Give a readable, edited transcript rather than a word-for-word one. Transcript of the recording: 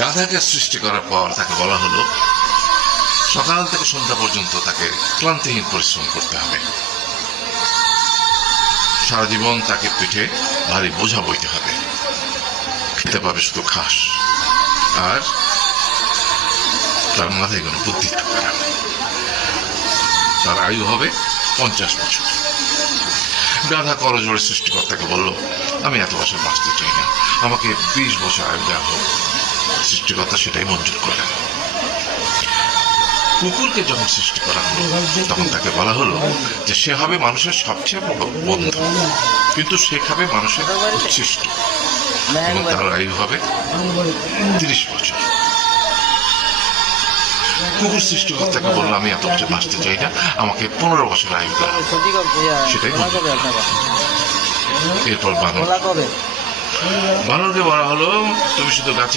গাধাকে সৃষ্টি করার পর তাকে বলা হলো সকাল থেকে সন্ধ্যা পর্যন্ত তাকে ক্লান্তিহীন পরিশ্রম করতে হবে, সারা জীবন তাকে পিঠে ভারী বোঝা বইতে হবে, খেতে পাবে শুধু ঘাস, আর তার মাথায় কোনো বুদ্ধি থাকবে না। তার আয়ু হবে 50 বছর। গাধা করজোড়ে সৃষ্টিকর্তাকে বলল, আমি এত বছর বাঁচতে চাই না, আমাকে 20 বছর আয়ু দেওয়া হোক। সৃষ্টিকর্তা সেটাই মঞ্জুর করলেন। কুকুরকে যখন সৃষ্টি করা হলো তখন তাকে বলা হলো যে সে হবে মানুষের সবচেয়ে বড় বন্ধু, কিন্তু সে খাবে মানুষের উচ্ছিষ্ট, এবং তার আয়ু হবে 30 বছর। কুকুর সৃষ্টিকর্তাকে বললো, আমি এত বছর বাঁচতে চাই না, আমাকে 15 বছর আয়ু দেওয়া হোক। সেটাই এরপর বানরকে বলা হলো, তুমি শুধু গাছে